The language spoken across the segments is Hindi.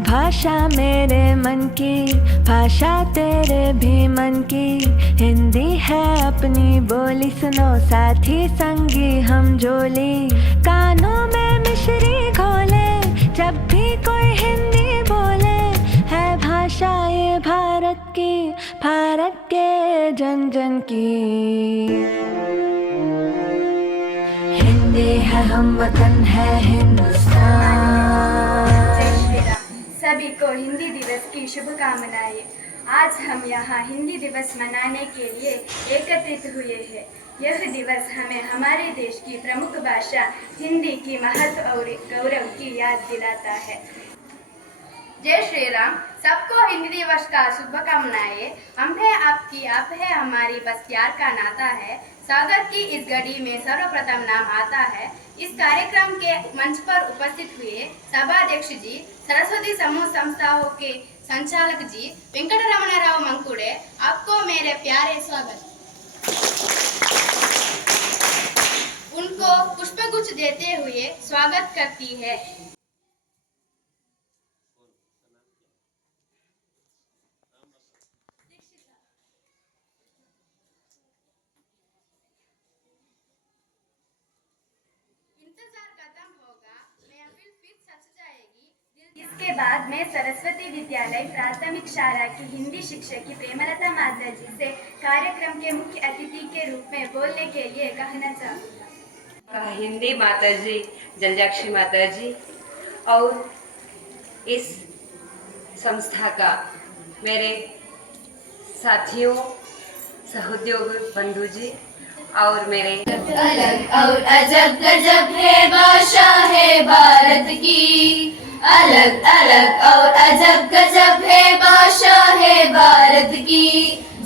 भाषा मेरे मन की, भाषा तेरे भी मन की। हिंदी है अपनी बोली, सुनो साथी संगी हम जोली। कानों में मिश्री घोले जब भी कोई हिंदी बोले। है भाषा ये भारत की, भारत के जन जन की। हिंदी है हम वतन है हिंदुस्तान। सभी को हिंदी दिवस की शुभकामनाएं। आज हम यहाँ हिंदी दिवस मनाने के लिए एकत्रित हुए हैं। यह दिवस हमें हमारे देश की प्रमुख भाषा हिंदी की महत्व और गौरव की याद दिलाता है। जय श्री राम। सबको हिंदी दिवस का शुभकामनाएं। हम है आपकी, आप है हमारी, बस प्यार का नाता है। स्वागत की इस घड़ी में सर्वप्रथम नाम आता है। इस कार्यक्रम के मंच पर उपस्थित हुए सभाध्यक्ष जी, सरस्वती समूह संस्थाओं के संचालक जी वेंकटरमण राव मंकुड़े, आपको मेरे प्यारे स्वागत। उनको पुष्पगुच्छ देते हुए स्वागत करती है। इसके बाद मैं सरस्वती विद्यालय प्राथमिक शाला की हिंदी शिक्षक प्रेमलता माता जी से कार्यक्रम के मुख्य अतिथि के रूप में बोलने के लिए कहना चाहूँगा। हिंदी माता जी, जलजाक्षी माता जी और इस संस्था का मेरे साथियों, सहोद्योग बंधु जी और मेरे। अलग और अजब गजब है भाषा है भारत की। अलग अलग और अजब गजब है भाषा है भारत की।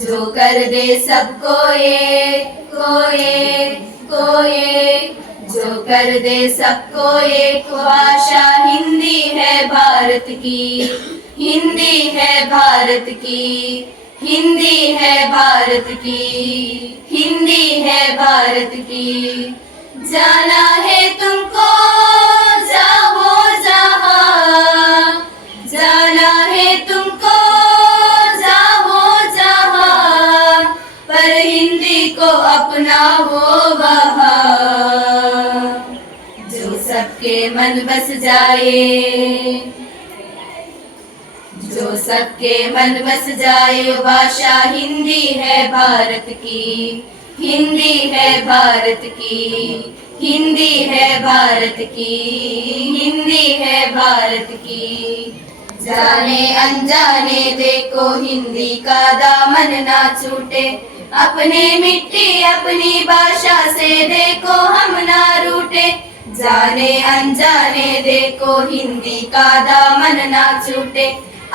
जो कर दे सबको एक को एक, जो कर दे सबको एक भाषा हिंदी है भारत की। हिंदी है भारत की, हिंदी है भारत की, हिंदी है भारत की। जाना है तुमको जाओ जहाँ, जाना है तुमको जाओ जहाँ, पर हिंदी को अपनाओ वहाँ। जो सबके मन बस जाए, जो सबके मन बस जाए, भाषा हिंदी है भारत की। हिंदी है भारत की, हिंदी है भारत की, हिंदी है भारत की। जाने अनजाने देखो हिंदी का दामन ना छूटे। अपनी मिट्टी अपनी भाषा से देखो हम ना रूठे। जाने अनजाने देखो हिंदी का दामन ना छूटे।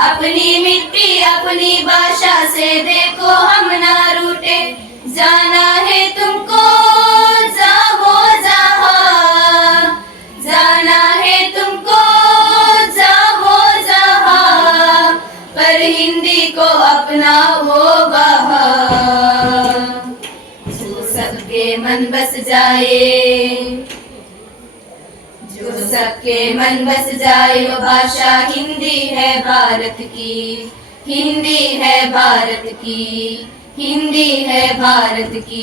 अपनी मिट्टी अपनी भाषा से देखो हम ना रूठे। जाना है तुमको जाओ जहाँ, जाना है तुमको जाओ जहाँ, पर हिंदी को अपनाओ वहाँ। जो सबके मन बस जाए, जो सबके मन बस जाए, वो भाषा हिंदी है भारत की। हिंदी है भारत की, हिंदी है भारत की,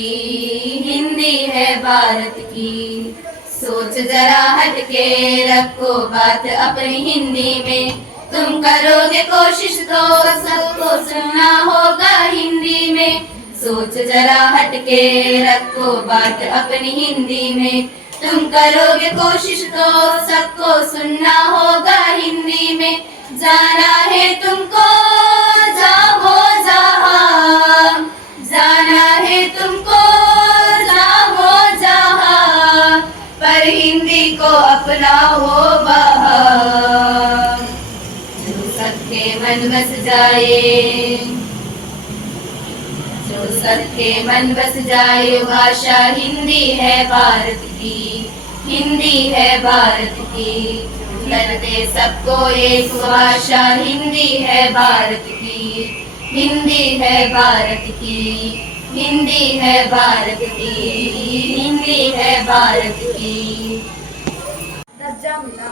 हिंदी है भारत की। सोच जरा हट के रखो बात अपनी हिंदी में। तुम करोगे कोशिश तो सबको सुनना होगा हिंदी में। सोच जरा हट के रखो बात अपनी हिंदी में। तुम करोगे कोशिश तो सबको सुनना होगा हिंदी में। जाना है तुमको जाओ जहाँ, जाना है तुमको जाओ जहाँ, पर हिंदी को अपनाओ वहाँ। जो सबके मन बस जाए, जो सबके मन बस जाए, भाषा हिंदी है भारत की। हिंदी है भारत की। कर दे सबको एक भाषा हिंदी है भारत की। हिंदी है भारत की, हिंदी है भारत की, हिंदी है भारत की। दर्जा मिला,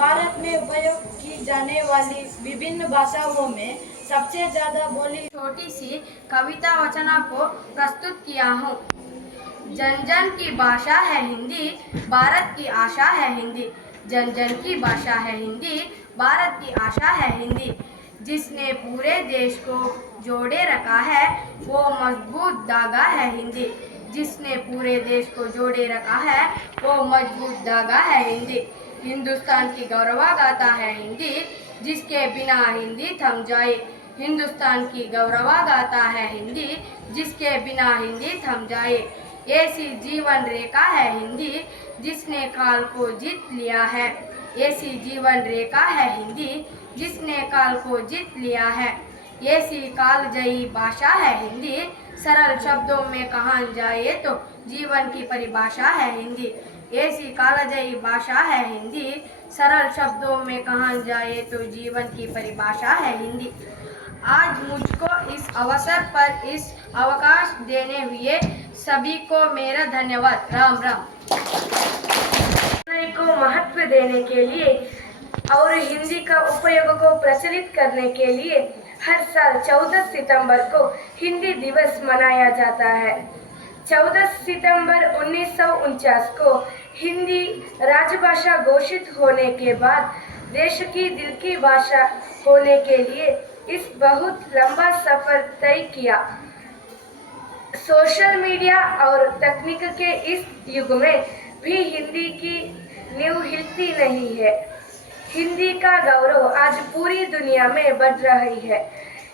भारत में उपयोग की जाने वाली विभिन्न भाषाओं में सबसे ज्यादा बोली छोटी सी कविता वचना को प्रस्तुत किया हूँ। जन जन की भाषा है हिंदी, भारत की आशा है हिंदी। जन जन की भाषा है हिंदी, भारत की आशा है हिंदी। जिसने पूरे देश को जोड़े रखा है वो मजबूत धागा है हिंदी। जिसने पूरे देश को जोड़े रखा है वो मजबूत धागा है हिंदी। हिंदुस्तान की गौरवा गाथा है हिंदी, जिसके बिना हिंदी थम जाए। हिंदुस्तान की गौरवा गाथा है हिंदी, जिसके बिना हिंदी थम जाए। ऐसी जीवन रेखा है हिंदी, जिसने काल को जीत लिया है। ऐसी जीवन रेखा है हिंदी, जिसने काल को जीत लिया है। ऐसी कालजयी भाषा है हिंदी, सरल शब्दों में कहा जाए तो जीवन की परिभाषा है हिंदी। ऐसी कालजयी भाषा है हिंदी, सरल शब्दों में कहा जाए तो जीवन की परिभाषा है हिंदी। आज मुझको इस अवसर पर इस अवकाश देने हुए सभी को मेरा धन्यवाद। राम राम। को महत्व देने के लिए और हिंदी का उपयोग को प्रचलित करने के लिए हर साल 14 सितंबर को हिंदी दिवस मनाया जाता है। 14 सितंबर 1949 को हिंदी राजभाषा घोषित होने के बाद देश की दिल की भाषा होने के लिए इस बहुत लंबा सफर तय किया। सोशल मीडिया और तकनीक के इस युग में भी हिंदी की नींव हिलती नहीं है। हिंदी का गौरव आज पूरी दुनिया में बढ़ रही है।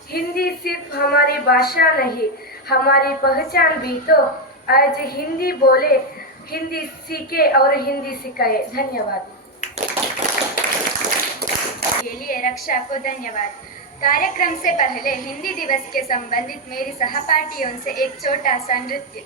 हिंदी सिर्फ हमारी भाषा नहीं, हमारी पहचान भी। तो आज हिंदी बोले, हिंदी सीखे और हिंदी सिखाए। धन्यवाद। के लिए रक्षा को धन्यवाद। कार्यक्रम से पहले हिंदी दिवस के संबंधित मेरी सहपाठियों से एक छोटा सा नृत्य।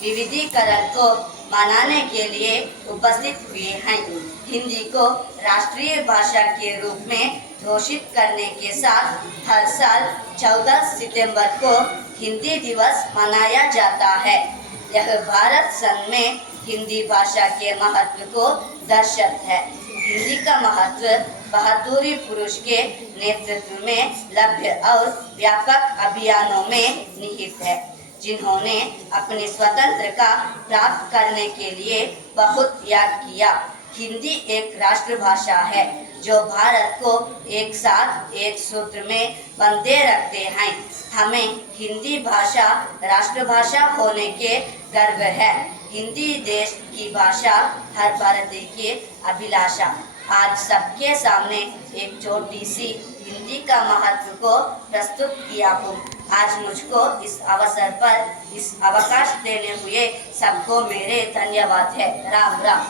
विविधीकरण को मनाने के लिए उपस्थित हुए हैं। हिंदी को राष्ट्रीय भाषा के रूप में घोषित करने के साथ हर साल 14 सितंबर को हिंदी दिवस मनाया जाता है। यह भारत संघ में हिंदी भाषा के महत्व को दर्शाता है। हिंदी का महत्व बहादुरी पुरुष के नेतृत्व में लभ्य और व्यापक अभियानों में निहित है, जिन्होंने अपनी स्वतंत्रता प्राप्त करने के लिए बहुत त्याग किया। हिंदी एक राष्ट्रभाषा है जो भारत को एक साथ एक सूत्र में बंधे रखते हैं। हमें हिंदी भाषा राष्ट्रभाषा होने के गर्व है। हिंदी देश की भाषा हर भारतीय की अभिलाषा। आज सबके सामने एक छोटी सी हिंदी का महत्व को प्रस्तुत किया हूँ। आज मुझको इस अवसर पर इस अवकाश देने हुए सबको मेरे धन्यवाद है। राम राम।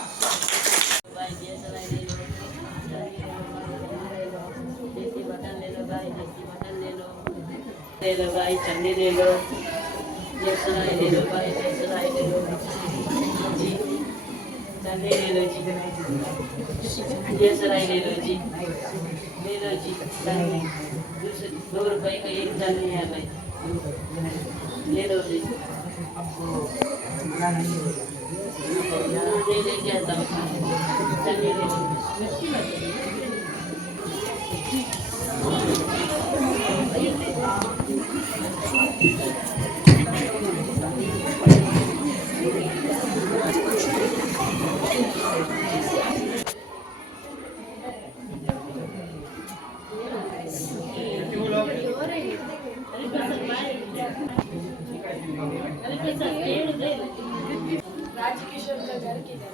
ले लो भाई, चन्नी ले लो, ये सराय ले लो भाई, ये सराय ले लो जी, चन्नी ले लो जी, ये सराय ले लो जी, चन्नी, 2 रुपए का एक चन्नी है भाई, ले लो जी, ले लेके आता हूँ, चन्नी ले लो। राजकिशोर का घर किधर?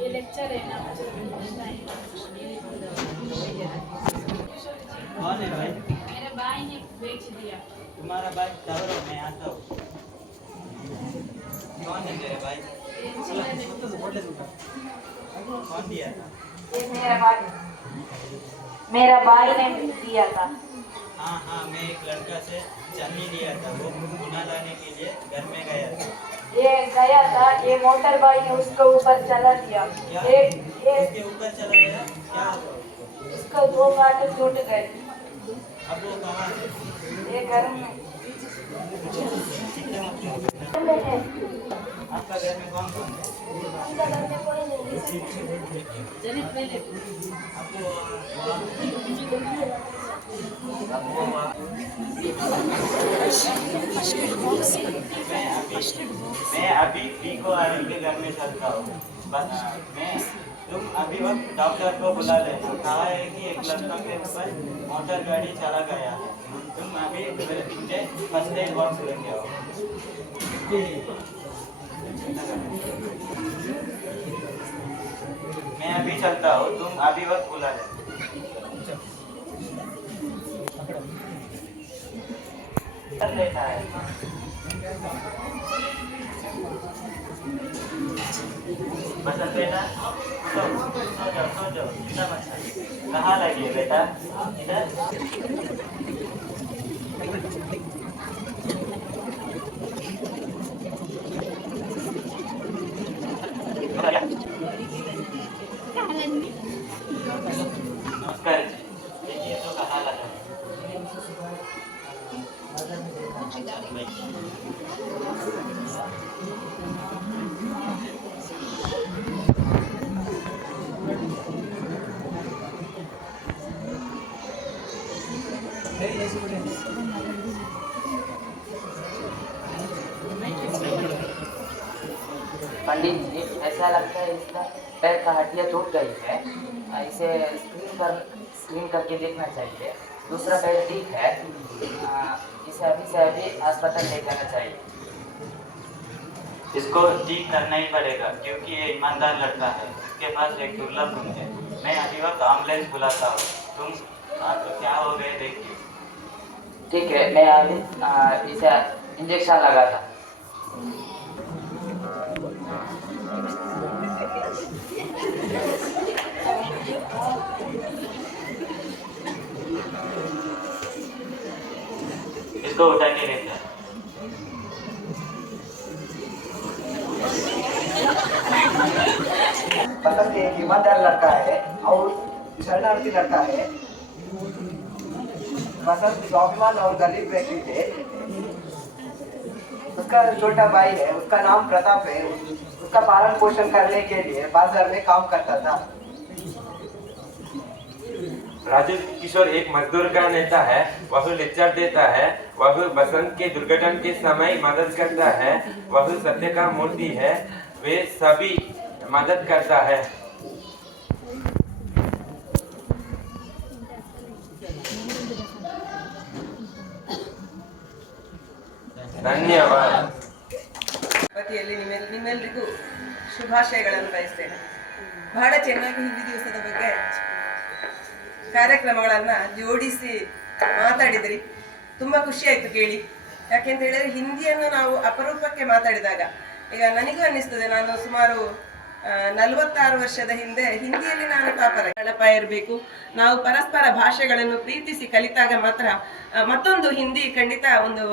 ये लेक्चर है ना, मुझे पूछना है। कौन है भाई? मेरे भाई ने बेच दिया। तुम्हारा भाई ठहरो, मैं आता हूँ। कौन है तेरे भाई? कौन दिया था? ये मेरा भाई ने दिया था। हाँ, मैं एक लड़का से चन्नी लिया था, वो गुना लाने के लिए घर में गया था। ये गया था, ये मोटर बाइक ने उसको ऊपर चला दिया। क्या? ये उसके ऊपर चला गया? क्या हुआ? उसको 2 कांटे टूट गए। अब वो कहाँ है? ये घर में। आपका घर में कौन कौन है? मैं अभी पीको आर्मी के घर में चलता हूँ। बस तुम अभी वक्त डॉक्टर को बुला लेना। कहा है कि एक लड़का के ऊपर मोटर गाड़ी चला गया है। तुम अभी मुझे फर्स्ट एड बॉक्स लेके आओ। मैं अभी चलता हूँ, तुम अभी वक्त बुला लेना। लेता है बसंत बेटा, सो जाओ, इतना मत कहाँ लगी है बेटा? इधर नमस्कार। देखिए तो कहाँ लगा? पंडित जी, ऐसा लगता है इसका पैर का हड्डियाँ टूट गई है। इसे स्क्रीन करके देखना चाहिए। दूसरा पैर ठीक है, इसे अभी से अभी अस्पताल ले जाना चाहिए। इसको ठीक करना ही पड़ेगा क्योंकि ये ईमानदार लड़का है। इसके पास एक दुर्लभ गुण है। मैं अभी वक्त एम्बुलेंस बुलाता हूँ। तुम आपको क्या हो गए देखिए। ठीक है, मैं अभी इसे इंजेक्शन लगा था। इसको उठा के लेते हैं। बसंत एक ईमानदार लड़का है और शरणार्थी लड़का है। बसंत स्वाभिमान और गरीब व्यक्ति थे। उसका छोटा भाई है, उसका नाम प्रताप है। उसका पालन पोषण करने के लिए बाजार में काम करता था। राजू किशोर एक मजदूर का नेता है। वह लेक्चर देता है। वह बसंत के दुर्घटना के समय मदद करता है। वह सत्य का मूर्ति है। वे सभी मदद करता है। ಧನ್ಯವಾದ. ವತಿಯಲ್ಲಿ ನಿಮ್ಮೆಲ್ಲರಿಗೂ ಶುಭಾಶಯಗಳನ್ನು ಬಯಸ್ತೇನೆ. ಬಹಳ ಚೆನ್ನಾಗಿ ಹಿಂದಿ ದಿವಸದ ಬಗ್ಗೆ ಕಾರ್ಯಕ್ರಮಗಳನ್ನು ಜೋಡಿಸಿ ಮಾತಾಡಿದ್ರಿ. ತುಂಬ ಖುಷಿ ಆಯಿತು ಕೇಳಿ. ಯಾಕೆಂತ ಹೇಳಿದ್ರೆ ಹಿಂದಿಯನ್ನು ನಾವು ಅಪರೂಪಕ್ಕೆ ಮಾತಾಡಿದಾಗ ಈಗ ನನಗೂ ಅನ್ನಿಸ್ತದೆ, ನಾನು ಸುಮಾರು 46 ವರ್ಷದ ಹಿಂದೆ ಹಿಂದಿಯಲ್ಲಿ ನಾನು ಕಳಪ ಇರಬೇಕು. ನಾವು ಪರಸ್ಪರ ಭಾಷೆಗಳನ್ನು ಪ್ರೀತಿಸಿ ಕಲಿತಾಗ ಮಾತ್ರ ಮತ್ತೊಂದು ಹಿಂದಿ ಖಂಡಿತ ಒಂದು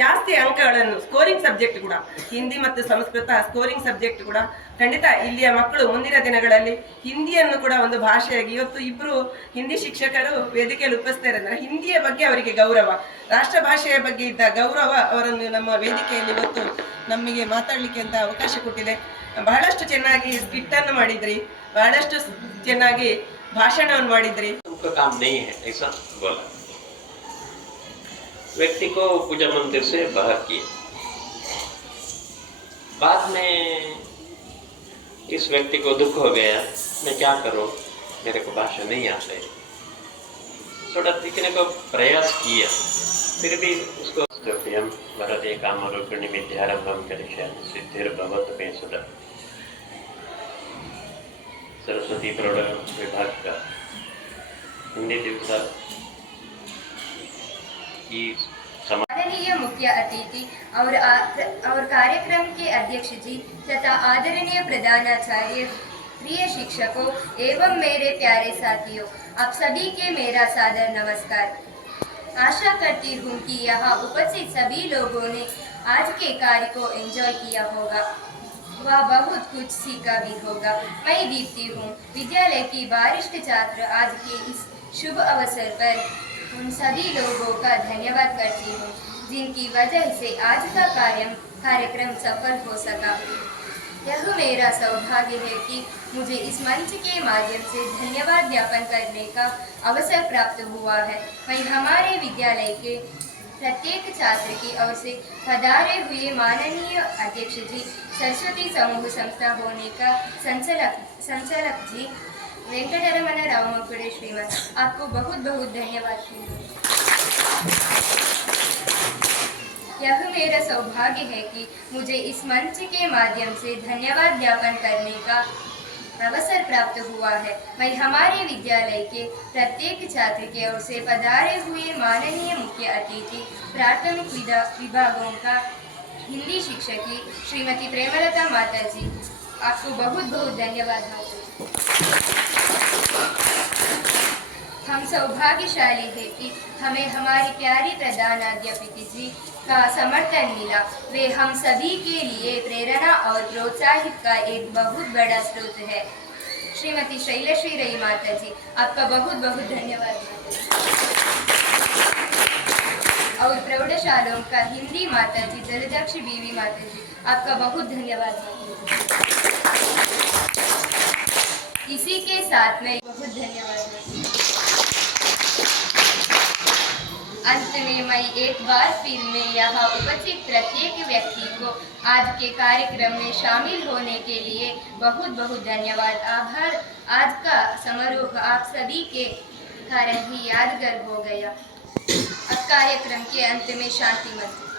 ಜಾಸ್ತಿ ಅಂಕಗಳನ್ನು ಸ್ಕೋರಿಂಗ್ ಸಬ್ಜೆಕ್ಟ್ ಕೂಡ, ಹಿಂದಿ ಮತ್ತು ಸಂಸ್ಕೃತ ಸ್ಕೋರಿಂಗ್ ಸಬ್ಜೆಕ್ಟ್ ಕೂಡ ಖಂಡಿತ ಇಲ್ಲಿಯ ಮಕ್ಕಳು ಮುಂದಿನ ದಿನಗಳಲ್ಲಿ ಹಿಂದಿಯನ್ನು ಕೂಡ ಒಂದು ಭಾಷೆಯಾಗಿ, ಇವತ್ತು ಇಬ್ಬರು ಹಿಂದಿ ಶಿಕ್ಷಕರು ವೇದಿಕೆಯಲ್ಲಿ ಉಪಸ್ಥಿತರು ಅಂದರೆ ಹಿಂದಿಯ ಬಗ್ಗೆ ಅವರಿಗೆ ಗೌರವ, ರಾಷ್ಟ್ರ ಭಾಷೆಯ ಬಗ್ಗೆ ಇದ್ದ ಗೌರವ ಅವರನ್ನು ನಮ್ಮ ವೇದಿಕೆಯಲ್ಲಿ ಇವತ್ತು ನಮಗೆ ಮಾತಾಡಲಿಕ್ಕೆ ಅಂತ ಅವಕಾಶ ಕೊಟ್ಟಿದೆ. ಬಹಳಷ್ಟು ಚೆನ್ನಾಗಿ ಸ್ಕಿಟ್ ಅನ್ನು ಮಾಡಿದ್ರಿ, ಬಹಳಷ್ಟು ಚೆನ್ನಾಗಿ ಭಾಷಣವನ್ನು ಮಾಡಿದ್ರಿ. काम नहीं है ऐसा बोला। व्यक्ति को पूजा मंदिर से बाहर किए। बाद में इस व्यक्ति को दुख हो गया, मैं क्या करूं, मेरे को भाषा नहीं आते। थोड़ा सीखने को प्रयास किया, फिर भी उसको स्तुत्यम वरदे कामरूपिणी विद्यारंभम करिष्यामि सिद्धिर्भवतु मे सदा। सरस्वती प्रौढ़ विभाग का हिंदी दिवस की माननीय मुख्य अतिथि और कार्यक्रम के अध्यक्ष जी तथा आदरणीय प्रधानाचार्य, प्रिय शिक्षकों एवं मेरे प्यारे साथियों, आप सभी के मेरा सादर नमस्कार। आशा करती हूँ कि यहाँ उपस्थित सभी लोगों ने आज के कार्य को एंजॉय किया होगा व बहुत कुछ सीखा भी होगा। मैं दीप्ति हूँ, विद्यालय की वरिष्ठ छात्र। आज के इस शुभ अवसर पर उन सभी लोगों का धन्यवाद करती हूँ जिनकी वजह से आज का कार्यक्रम सफल हो सका। यह मेरा सौभाग्य है कि मुझे इस मंच के माध्यम से धन्यवाद ज्ञापन करने का अवसर प्राप्त हुआ है। मैं हमारे विद्यालय के प्रत्येक छात्र की ओर से पधारे हुए माननीय अध्यक्ष जी, सरस्वती समूह संस्था होने का संचालक जी वेंकटरमण रावमकुड़े श्रीमत, आपको बहुत बहुत धन्यवाद। यह मेरा सौभाग्य है कि मुझे इस मंच के माध्यम से धन्यवाद ज्ञापन करने का अवसर प्राप्त हुआ है। मैं हमारे विद्यालय के प्रत्येक छात्र की ओर से पधारे हुए माननीय मुख्य अतिथि, प्राथमिक विभागों का हिंदी शिक्षकी श्रीमती प्रेमलता माता जी, आपको बहुत बहुत धन्यवाद। हम सौभाग्यशाली है कि हमें हमारी प्यारी प्रधानाध्यापिका जी का समर्थन मिला। वे हम सभी के लिए प्रेरणा और प्रोत्साहित का एक बहुत बड़ा स्रोत है। श्रीमती शैलश्री रई माता जी, आपका बहुत बहुत धन्यवाद। और प्रौढ़शालाओं का हिंदी माता जी जलजाक्षी बीवी माता जी, आपका बहुत धन्यवाद। इसी के साथ में बहुत धन्यवाद। अंत में मैं एक बार फिर मैं यहाँ उपस्थित प्रत्येक व्यक्ति को आज के कार्यक्रम में शामिल होने के लिए बहुत बहुत धन्यवाद, आभार। आज का समारोह आप सभी के कारण ही यादगार हो गया। अब कार्यक्रम के अंत में शांति मंत्र।